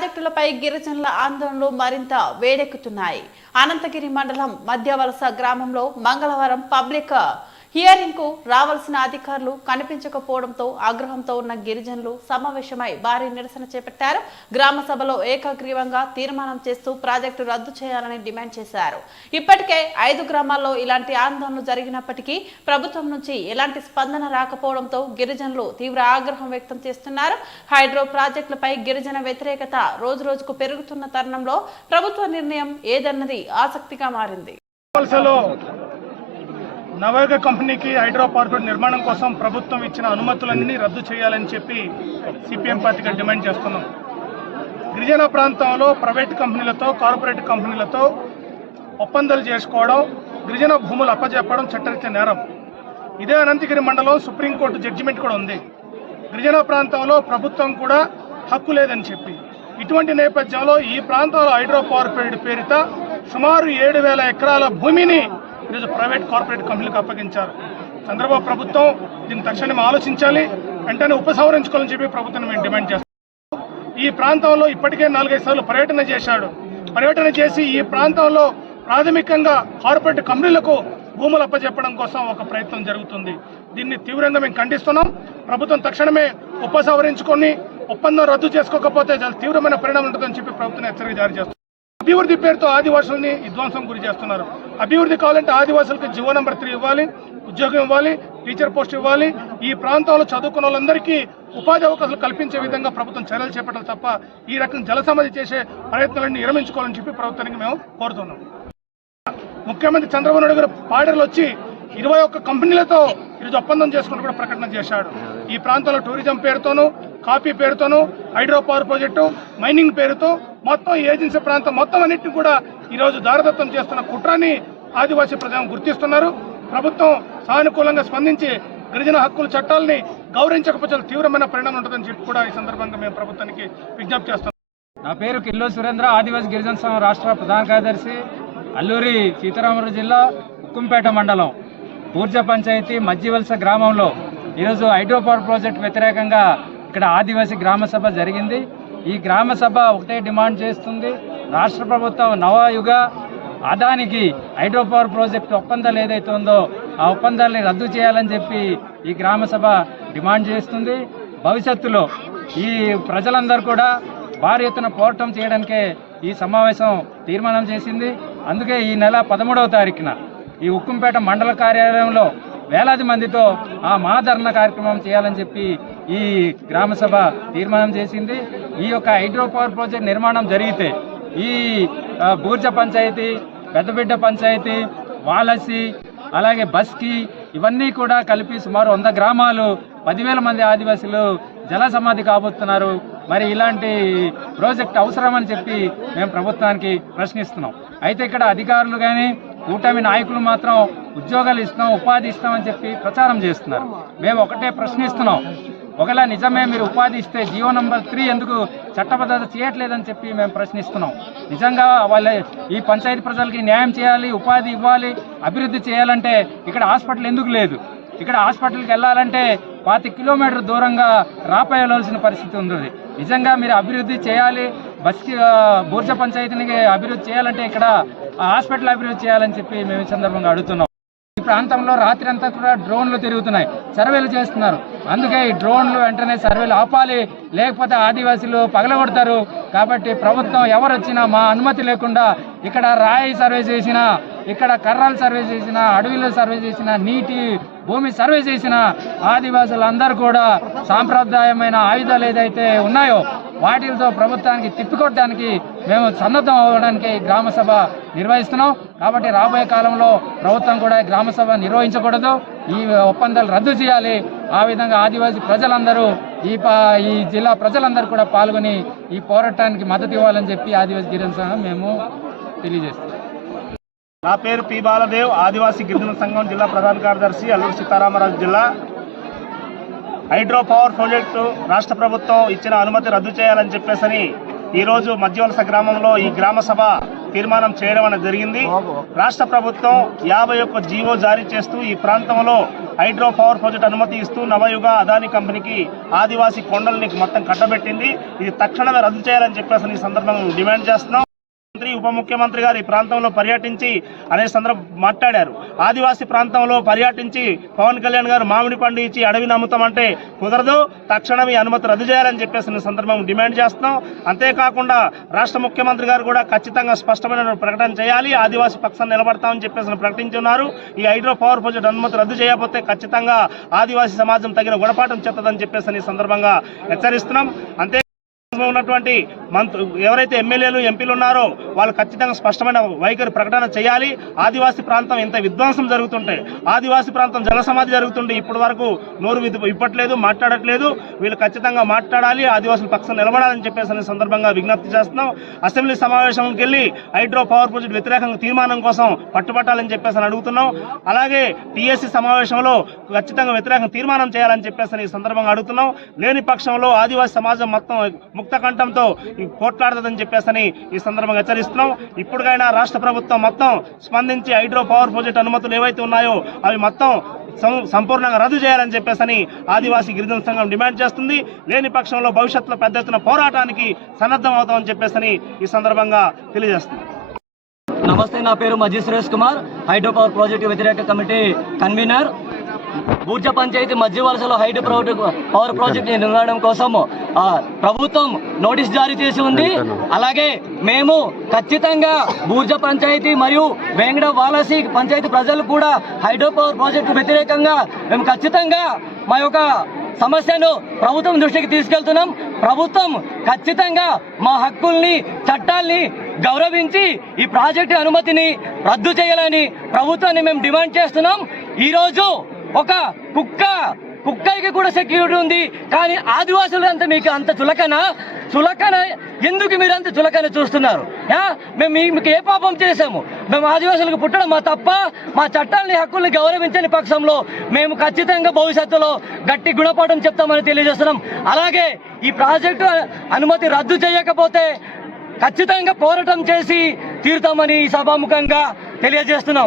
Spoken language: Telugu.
ప్రాజెక్టులపై గిరిజనుల ఆందోళనలు మరింత వేడెక్కుతున్నాయి. అనంతగిరి మండలం మధ్యవలస గ్రామంలో మంగళవారం పబ్లిక్ హియరింగ్కు రావాల్సిన అధికారులు కనిపించకపోవడంతో ఆగ్రహంతో ఉన్న గిరిజనులు సమావేశమై భారీ నిరసన చేపట్టారు. గ్రామ సభలో ఏకగ్రీవంగా తీర్మానం చేస్తూ ప్రాజెక్టు రద్దు చేయాలని డిమాండ్ చేశారు. ఇప్పటికే ఐదు గ్రామాల్లో ఇలాంటి ఆందోళనలు జరిగినప్పటికీ ప్రభుత్వం నుంచి ఎలాంటి స్పందన రాకపోవడంతో గిరిజనులు తీవ్ర ఆగ్రహం వ్యక్తం చేస్తున్నారు. హైడ్రో ప్రాజెక్టులపై గిరిజన వ్యతిరేకత రోజు రోజుకు పెరుగుతున్న తరుణంలో ప్రభుత్వ నిర్ణయం ఏదన్నది ఆసక్తిగా మారింది. వలసలో కంపెనీకి హైడ్రో పార్క్ నిర్మాణం కోసం ప్రభుత్వం ఇచ్చిన అనుమతులన్నీ రద్దు చేయాలని చెప్పి సిపిఎం పార్టీగా డిమాండ్ చేస్తున్నాం. గిరిజన ప్రాంతంలో ప్రైవేట్ కంపెనీలతో కార్పొరేట్ కంపెనీలతో ఒప్పందాలు చేసుకోవడం గిరిజన భూములు అప్పజెప్పడం చట్టరీత్యా నేరం. ఇదే అనంతగిరి మండలం సుప్రీంకోర్టు జడ్జిమెంట్ కూడా ఉంది. గిరిజన ప్రాంతంలో ప్రభుత్వం కూడా హక్కు లేదని చెప్పి. ఇటువంటి నేపథ్యంలో ఈ ప్రాంతంలో హైడ్రో పవర్ ప్లాంట్ పేరిట సుమారు ఏడు వేల ఎకరాల భూమిని ఈరోజు ప్రైవేట్ కార్పొరేట్ కంపెనీలకు అప్పగించారు. చంద్రబాబు ప్రభుత్వం దీన్ని తక్షణం ఆలోచించాలి వెంటనే ఉపసంహరించుకోవాలని చెప్పి ప్రభుత్వం మేము డిమాండ్ చేస్తాం ఈ ప్రాంతంలో ఇప్పటికే నాలుగైదు సార్లు పర్యటన చేశాడు. పర్యటన చేసి ఈ ప్రాంతంలో ప్రాథమికంగా కార్పొరేట్ కంపెనీలకు భూములు అప్పచెప్పడం కోసం ఒక ప్రయత్నం జరుగుతుంది. దీన్ని తీవ్రంగా మేము ఖండిస్తున్నాం. ప్రభుత్వం తక్షణమే ఉపసంహరించుకొని ఒప్పందం రద్దు చేసుకోకపోతే చాలా తీవ్రమైన పరిణామం ఉంటుందని చెప్పి ప్రభుత్వం హెచ్చరిక జారీ చేస్తుంది. అభివృద్ధి పేరుతో ఆదివాసుల్ని విధ్వంసం గురి చేస్తున్నారు. అభివృద్ధి కావాలంటే ఆదివాసులకు జీవో నెంబర్ త్రీ ఇవ్వాలి ఉద్యోగం ఇవ్వాలి టీచర్ పోస్ట్ ఇవ్వాలి. ఈ ప్రాంతంలో చదువుకున్న వాళ్ళందరికీ ఉపాధి అవకాశాలు కల్పించే విధంగా ప్రభుత్వం చర్యలు చేపట్టాలి తప్ప ఈ రకం జలసమాధి చేసే ప్రయత్నాలన్నీ విరమించుకోవాలని చెప్పి ప్రభుత్వానికి మేము కోరుతున్నాం. ముఖ్యమంత్రి చంద్రబాబు నాయుడు గారు పాడర్లు వచ్చి ఇరవై ఒక్క కంపెనీలతో ఈరోజు ఒప్పందం చేసుకుంటూ కూడా ప్రకటన చేశాడు. ఈ ప్రాంతంలో టూరిజం పేరుతోనూ కాఫీ పేరుతోనూ హైడ్రో పవర్ ప్రాజెక్టు మైనింగ్ పేరుతో మొత్తం ఏజెన్సీ ప్రాంతం మొత్తం అన్నింటినీ కూడా ఈరోజు దారదత్తం చేస్తున్న కుట్రని ఆదివాసీ ప్రజలను గుర్తిస్తున్నారు. ప్రభుత్వం సానుకూలంగా స్పందించి గిరిజన హక్కుల చట్టాలని గౌరవించకపోతే తీవ్రమైన పరిణామం ఉంటుందని చెప్పి కూడా ఈ సందర్భంగా మేము ప్రభుత్వానికి విజ్ఞప్తి చేస్తున్నాం. నా పేరు కిల్లో సురేంద్ర ఆదివాసీ గిరిజన సంఘం రాష్ట్ర ప్రధాన కార్యదర్శి అల్లూరి సీతారామరాజు జిల్లా ఉక్కుంపేట మండలం బూర్జ పంచాయతీ మజ్జివలస గ్రామంలో ఈరోజు హైడ్రోపవర్ ప్రాజెక్ట్ వ్యతిరేకంగా ఇక్కడ ఆదివాసీ గ్రామ సభ జరిగింది. ఈ గ్రామ సభ ఒకటే డిమాండ్ చేస్తుంది. రాష్ట్ర ప్రభుత్వం నవయుగ అదానికి హైడ్రోపవర్ ప్రాజెక్టు ఒప్పందాలు ఏదైతే ఉందో ఆ ఒప్పందాలని రద్దు చేయాలని చెప్పి ఈ గ్రామసభ డిమాండ్ చేస్తుంది. భవిష్యత్తులో ఈ ప్రజలందరూ కూడా భారీ ఎత్తున పోరాటం చేయడానికే ఈ సమావేశం తీర్మానం చేసింది. అందుకే ఈ నెల పదమూడవ తారీఖున ఈ ఉక్కుంపేట మండల కార్యాలయంలో వేలాది మందితో ఆ మహాధరణ కార్యక్రమం చేయాలని చెప్పి ఈ గ్రామసభ తీర్మానం చేసింది. ఈ యొక్క హైడ్రో పవర్ ప్రాజెక్ట్ నిర్మాణం జరిగితే ఈ బూర్జ పంచాయతీ పెద్దబిడ్డ పంచాయతీ వాలసి అలాగే బస్కి ఇవన్నీ కూడా కలిపి సుమారు వంద గ్రామాలు పదివేల మంది ఆదివాసులు జల సమాధి కాబోతున్నారు. మరి ఇలాంటి ప్రాజెక్ట్ అవసరమని చెప్పి మేము ప్రభుత్వానికి ప్రశ్నిస్తున్నాం. అయితే ఇక్కడ అధికారులు కానీ కూటమి నాయకులు మాత్రం ఉద్యోగాలు ఇస్తాం ఉపాధి ఇస్తామని చెప్పి ప్రచారం చేస్తున్నారు. మేము ఒకటే ప్రశ్నిస్తున్నాం. ఒకవేళ నిజమే మీరు ఉపాధి ఇస్తే జియో నంబర్ త్రీ ఎందుకు చట్టబద్ధత చేయట్లేదని చెప్పి మేము ప్రశ్నిస్తున్నాం. నిజంగా వాళ్ళ ఈ పంచాయతీ ప్రజలకి న్యాయం చేయాలి ఉపాధి ఇవ్వాలి అభివృద్ధి చేయాలంటే ఇక్కడ హాస్పిటల్ ఎందుకు లేదు? ఇక్కడ హాస్పిటల్కి వెళ్ళాలంటే పాతి కిలోమీటర్ దూరంగా రాపేయవలసిన పరిస్థితి ఉంది నిజంగా మీరు అభివృద్ధి చేయాలి బస్కి బూర్జ పంచాయతీని అభివృద్ధి చేయాలంటే ఇక్కడ హాస్పిటల్ అభివృద్ధి చేయాలని చెప్పి మేము ఈ సందర్భంగా అడుగుతున్నాం. ఈ ప్రాంతంలో రాత్రి అంతా కూడా డ్రోన్లు తిరుగుతున్నాయి. సర్వేలు చేస్తున్నారు. అందుకే ఈ డ్రోన్లు వెంటనే సర్వేలు ఆపాలి. లేకపోతే ఆదివాసీలు పగలగొడతారు. కాబట్టి ప్రభుత్వం ఎవరు వచ్చినా మా అనుమతి లేకుండా ఇక్కడ రాయి సర్వే చేసినా ఇక్కడ కర్రలు సర్వే చేసినా అడవిలో సర్వే చేసినా నీటి భూమి సర్వే చేసిన ఆదివాసులందరూ కూడా సాంప్రదాయమైన ఆయుధాలు ఏదైతే ఉన్నాయో వాటితో ప్రభుత్వానికి తిప్పికొట్టడానికి మేము సన్నద్ధం అవ్వడానికి గ్రామసభ గ్రామ సభ నిర్వహిస్తున్నాం. కాబట్టి రాబోయే కాలంలో ప్రభుత్వం కూడా ఈ గ్రామ సభ నిర్వహించకూడదు. ఈ ఒప్పందాలు రద్దు చేయాలి. ఆ విధంగా ఆదివాసీ ప్రజలందరూ ఈ ఈ జిల్లా ప్రజలందరూ కూడా పాల్గొని ఈ పోరాటానికి మద్దతు ఇవ్వాలని చెప్పి ఆదివాసీ గిరిజన సంఘం మేము తెలియజేస్తాం నా పేరు పి బాలదేవ్ ఆదివాసీ గిరిజన సంఘం జిల్లా ప్రధాన కార్యదర్శి అల్లూరు సీతారామరాజు జిల్లా. హైడ్రో పవర్ ప్రాజెక్టు రాష్ట్ర ప్రభుత్వం ఇచ్చిన అనుమతి రద్దు చేయాలని చెప్పేసని ఈరోజు మధ్యవలస గ్రామంలో ఈ గ్రామ సభ తీర్మానం చేయడం అనేది జరిగింది. రాష్ట్ర ప్రభుత్వం యాభై ఒక్క జీవో జారీ చేస్తూ ఈ ప్రాంతంలో హైడ్రో పవర్ ప్రాజెక్ట్ అనుమతి ఇస్తూ నవయుగ అదాని కంపెనీకి ఆదివాసీ కొండల్ని మొత్తం కట్టబెట్టింది. ఇది తక్షణమే రద్దు చేయాలని చెప్పేసి ఈ సందర్భంగా డిమాండ్ చేస్తున్నాం. మంత్రి ఉప ముఖ్యమంత్రి గారు ఈ ప్రాంతంలో పర్యటించి అనే సందర్భం మాట్లాడారు. ఆదివాసీ ప్రాంతంలో పర్యటించి పవన్ కళ్యాణ్ గారు మామిడి పండు ఇచ్చి అడవిని అమ్ముతామంటే కుదరదు. తక్షణం ఈ అనుమతి రద్దు చేయాలని చెప్పేసి సందర్భం డిమాండ్ చేస్తున్నాం. అంతేకాకుండా రాష్ట్ర ముఖ్యమంత్రి గారు కూడా ఖచ్చితంగా స్పష్టమైన ప్రకటన చేయాలి. ఆదివాసీ పక్షాన్ని నిలబడతామని చెప్పేసి ప్రకటించున్నారు. ఈ హైడ్రో పవర్ ప్రాజెక్ట్ అనుమతి రద్దు చేయకపోతే ఖచ్చితంగా ఆదివాసీ సమాజం తగిన గుణపాఠం చెత్తదని చెప్పేసి ఈ సందర్భంగా హెచ్చరిస్తున్నాం. అంతే ఉన్నటువంటి మంత్రు ఎవరైతే ఎమ్మెల్యేలు ఎంపీలు ఉన్నారో వాళ్ళు ఖచ్చితంగా స్పష్టమైన వైఖరి ప్రకటన చేయాలి. ఆదివాసీ ప్రాంతం ఇంత విధ్వంసం జరుగుతుంటే ఆదివాసీ ప్రాంతం జనసమాధి జరుగుతుంటే ఇప్పటి వరకు నోరు విధ ఇప్పట్లేదు మాట్లాడట్లేదు. వీళ్ళు ఖచ్చితంగా మాట్లాడాలి ఆదివాసుల పక్షం నిలబడాలని చెప్పేసి అనే సందర్భంగా విజ్ఞప్తి చేస్తున్నాం. అసెంబ్లీ సమావేశంకి వెళ్ళి హైడ్రో పవర్ ప్రాజెక్ట్ వ్యతిరేకంగా తీర్మానం కోసం పట్టుబట్టాలని చెప్పేసి అని అడుగుతున్నాం. అలాగే టీఎస్సీ సమావేశంలో ఖచ్చితంగా వ్యతిరేకంగా తీర్మానం చేయాలని చెప్పేసి ఈ సందర్భంగా అడుగుతున్నాం. లేని పక్షంలో ఆదివాసీ సమాజం మొత్తం ముక్త కంఠంతో ఈ పోట్లాడుతుందని చెప్పేసి ఈ సందర్భంగా హెచ్చరిస్తున్నాం. ఇప్పటికైనా రాష్ట్ర ప్రభుత్వం మొత్తం స్పందించి హైడ్రో పవర్ ప్రాజెక్ట్ అనుమతులు ఏవైతే ఉన్నాయో అవి మొత్తం సం- సంపూర్ణంగా రద్దు చేయాలని చెప్పేసి ఆదివాసీ గిరిజన సంఘం డిమాండ్ చేస్తుంది. లేని పక్షంలో భవిష్యత్తులో పెద్ద ఎత్తున పోరాటానికి సన్నద్ధం అవుతామని చెప్పేసి ఈ సందర్భంగా తెలియజేస్తుంది నమస్తే నా పేరు Maji Suresh Kumar hydro power project వ్యతిరేక కమిటీ కన్వీనర్. బూర్జ పంచాయతీ మధ్య వలసలో హైడ్రో ప్రాజెక్టు పవర్ ప్రాజెక్ట్ నిర్మాణం కోసం ప్రభుత్వం నోటీస్ జారీ చేసి ఉంది. అలాగే మేము ఖచ్చితంగా బూర్జ పంచాయతీ మరియు వేంగడ వాలసి పంచాయతీ ప్రజలు కూడా హైడ్రో పవర్ ప్రాజెక్టు వ్యతిరేకంగా మేము ఖచ్చితంగా మా యొక్క సమస్యను ప్రభుత్వం దృష్టికి తీసుకెళ్తున్నాం. ప్రభుత్వం ఖచ్చితంగా మా హక్కుల్ని చట్టాల్ని గౌరవించి ఈ ప్రాజెక్టు అనుమతిని రద్దు చేయాలని ప్రభుత్వాన్ని మేము డిమాండ్ చేస్తున్నాం. ఈరోజు ఒక కుక్క. కుక్కకి కూడా సెక్యూరిటీ ఉంది. కానీ ఆదివాసులు అంత మీకు అంత చులకన? చులకన? ఎందుకు మీరు అంత చులకన చూస్తున్నారు? మేము మీ- మీకు ఏ పాపం చేసాము మేము ఆదివాసులకు పుట్టడం మా తప్ప మా చట్టాలని హక్కుల్ని గౌరవించని పక్షంలో మేము ఖచ్చితంగా భవిష్యత్తులో గట్టి గుణపాఠం చెప్తామని తెలియజేస్తున్నాం. అలాగే ఈ ప్రాజెక్టు అనుమతి రద్దు చేయకపోతే ఖచ్చితంగా పోరాటం చేసి తీరుతామని ఈ సభాముఖంగా తెలియజేస్తున్నాం.